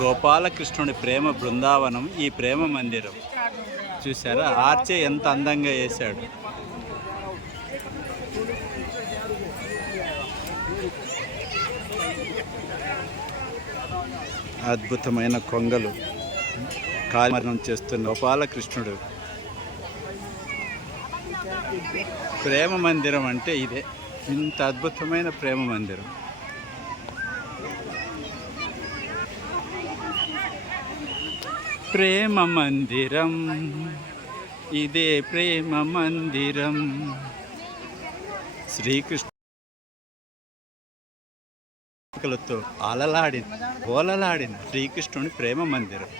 గోపాలకృష్ణుడి ప్రేమ బృందావనం ఈ ప్రేమ మందిరం. చూసారా ఆర్చే ఎంత అందంగా వేశాడు. అద్భుతమైన కొంగలు కాలిమరణం చేస్తున్న గోపాలకృష్ణుడు. ప్రేమ మందిరం అంటే ఇదే. ఇంత అద్భుతమైన ప్రేమ మందిరం. ప్రేమ మందిరం. ఇదే ప్రేమ మందిరం. శ్రీకృష్ణ తో ఓలలాడింది ఓలలాడిన శ్రీకృష్ణుని ప్రేమ మందిరం.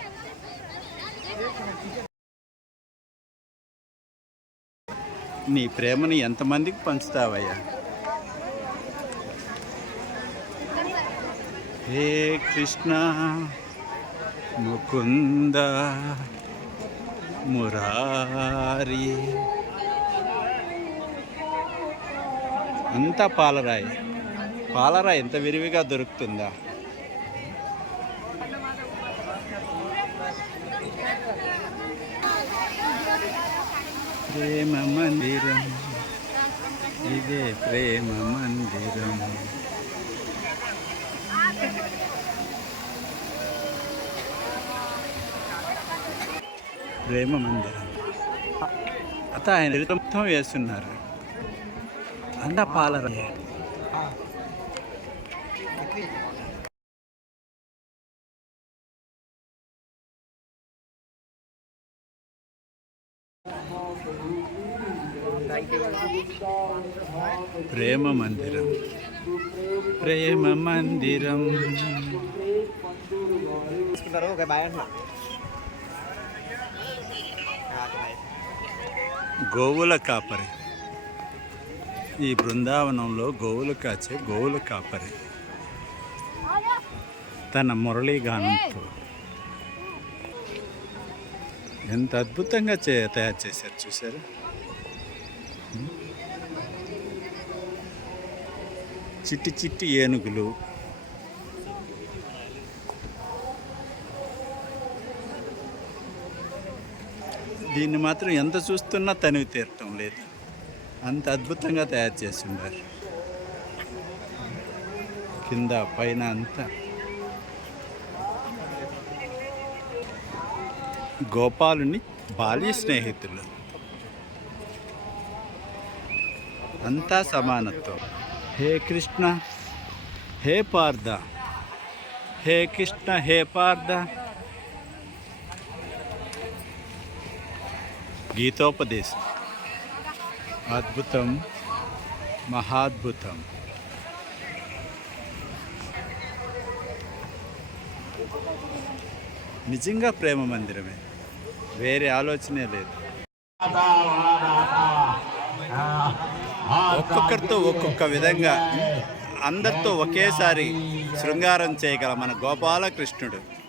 నీ ప్రేమని ఎంతమందికి పంచుతావయ్యా? హే కృష్ణ. ముకుంద మురారి. అంతా పాలరాయి. పాలరాయి ఎంత విరివిగా దొరుకుతుందా? ప్రేమ మందిరం. ఇదే ప్రేమ మందిరం. ప్రేమ మందిరం. అత ఆయన చరిత్ర మొత్తం వేస్తున్నారు. అంతా పాలరాయి. ప్రేమ మందిరం. ప్రేమ మందిరం. గోవుల కాపరి. ఈ బృందావనంలో గోవులు కాచే గోవుల కాపరి. తన మురళీగానంతో ఎంత అద్భుతంగా చే తయారు చేశారు చూసారు చిట్టి చిట్టి ఏనుగులు దీన్ని మాత్రం ఎంత చూస్తున్నా తనివి తీరటం లేదు. అంత అద్భుతంగా తయారు చేసి ఉన్నారు కింద పైన అంతా. గోపాలుని బాల్య స్నేహితులు. అంతా సమానత్వం. హే కృష్ణ హే పార్థ. హే కృష్ణ హే పార్థ. గీతోపదేశం. అద్భుతం మహాద్భుతం. నిజంగా ప్రేమ మందిరమే. వేరే ఆలోచనే లేదు. ఒక్కొక్కరితో ఒక్కొక్క విధంగా అందరితో ఒకేసారి శృంగారం చేయగల మన గోపాలకృష్ణుడు.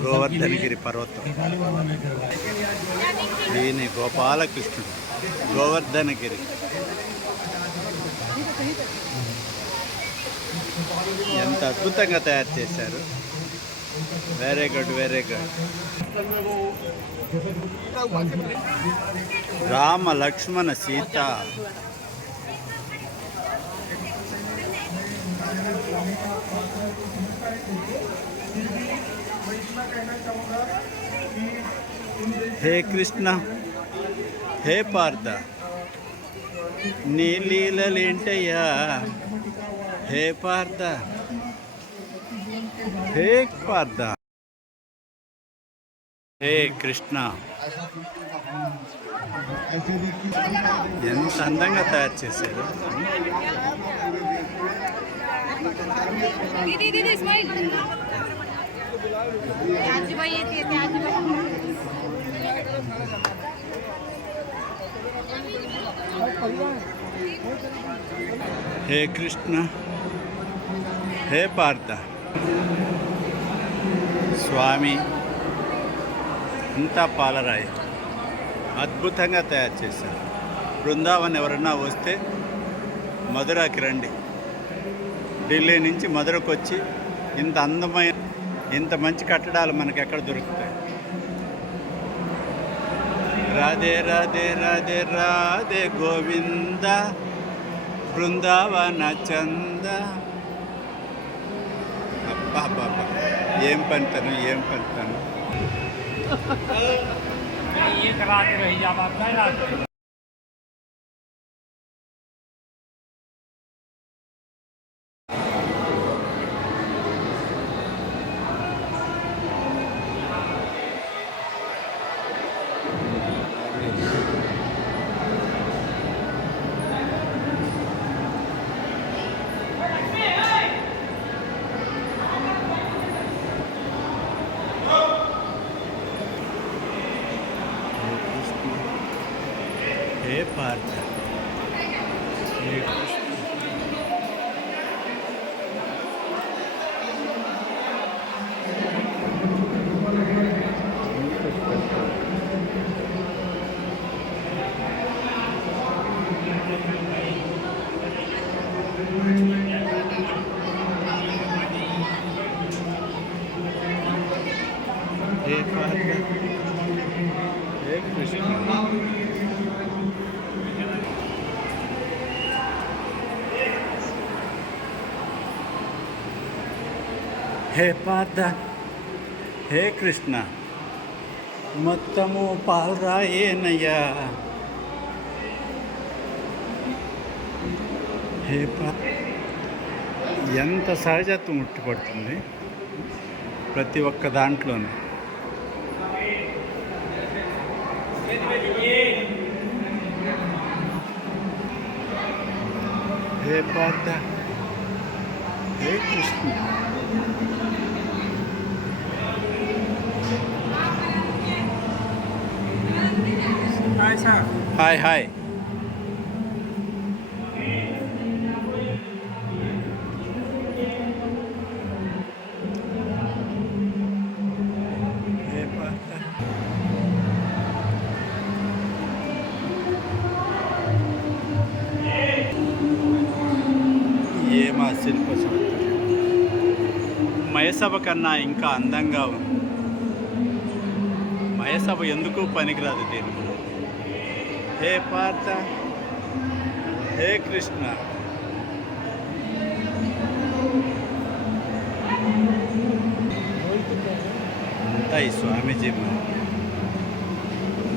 గోవర్ధనగిరి పర్వతం. దీని గోపాలకృష్ణుడు గోవర్ధనగిరి. ఎంత అద్భుతంగా తయారు చేశారు. Very good very good Rama Lakshmana Sita. Thank you. హే కృష్ణ హే పార్థ నీ లీలలేంటయ్యా హే పార్థ హే పార్థ హే కృష్ణ ఎంత అందంగా తయారు చేశారు दीदी दीदी स्माइल त्याजी बाई येते त्याजी बाई హే కృష్ణ హే పార్థ స్వామి అంతా పాలరాయి అద్భుతంగా తయారు చేశారు బృందావన్ ఎవరన్నా వస్తే మధురాకి రండి ఢిల్లీ నుంచి మధురకు వచ్చి ఇంత అందమైన ఇంత మంచి కట్టడాలు మనకి ఎక్కడ దొరుకుతాయి? రాధే రాధే రాధే రాధే గోవింద బృందావన చంద. అబ్బా అబ్బా ఏం పంటను ఏం పంటను? Yeah. హే పార్థ హే కృష్ణ మొత్తము పాలరాయేనయ్యా. హే పా ఎంత సహజత్వం ఉట్టిపడుతుంది ప్రతి ఒక్క దాంట్లోనూ. హే పార్థ హే కృష్ణ. はいはい家まあ、セルパさ。మయసభ కన్నా ఇంకా అందంగా ఉంది. మయసభ ఎందుకు పనికిరాదు దీనికి? హే పార్థ హే కృష్ణ. అంతా ఈ స్వామీజీ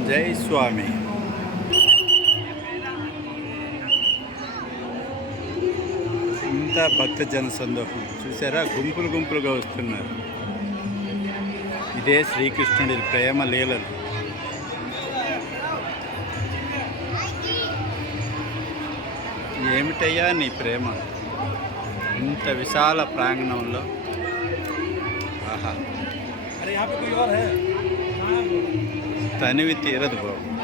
జై స్వామి. అంతా భక్త జనసందోహం చూసారా? గుంపులు గుంపులుగా వస్తున్నారు. ఇదే శ్రీకృష్ణుడి ప్రేమ లీలలు. ఏమిటయ్యా నీ ప్రేమ? ఇంత విశాల ప్రాంగణంలో? ఆహా. తనివి తీరదు బాబు.